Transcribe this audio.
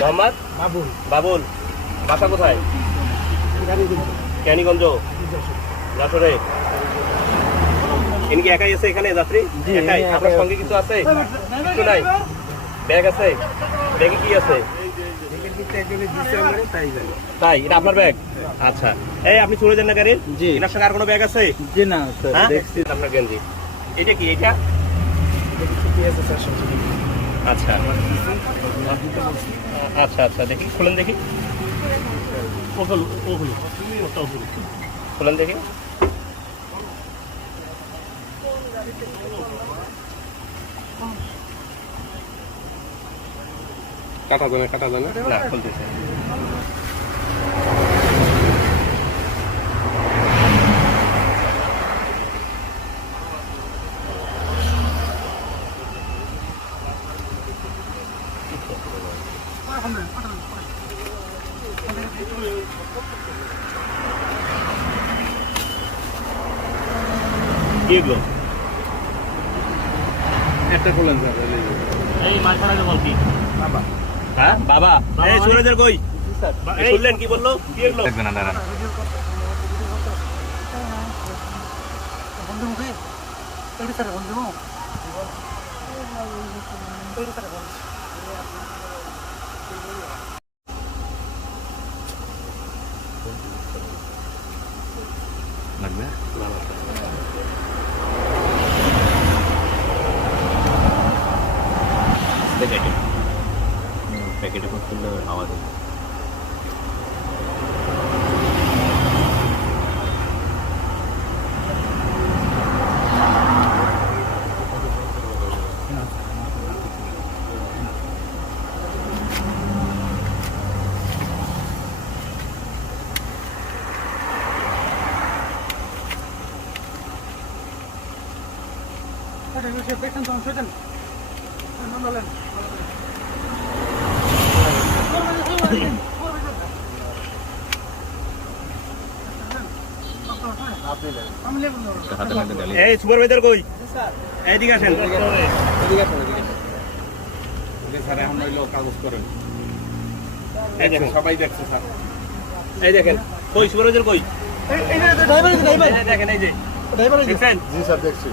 মোহাম্মদ বাবুল। বাসা কোথায়? ক্যানিগঞ্জ, যশোরে। ইনি কি একাই আছে এখানে যাত্রী? একাই? আপনার সঙ্গে কিছু আছে? কিছু নাই? ব্যাগ আছে? ব্যাগে কি আছে? তাই? এটা আপনার ব্যাগ? আচ্ছা। এই আপনি চলে যান না গাড়ি? জি। এনার সঙ্গে আর কোনো ব্যাগ আছে? জি না স্যার, দেখছি। আপনার গেঞ্জি এটা কি? এটা আচ্ছা আচ্ছা আচ্ছা, দেখি খুলেন, দেখি খুলেন দেখি। কাটা জানে না, খুলতেছে। এগুলো একটা খুলেন স্যার। এই মাঝখানে বল কি বাবা? হ্যাঁ বাবা। এই সুরজের কই? শুনলেন কি বললো? কি এগুলো? না না না, লাগবে প্যাকেটে করলে আওয়াজ এই সুপারভাইজার কই? এইদিকে আসেন। স্যার এখন হইলো কাগজ করেন। সবাই দেখছে স্যার। এই দেখেন কই সুপারভাইজার কই? দেখেন এই যে ড্রাইভার। জি স্যার দেখছি।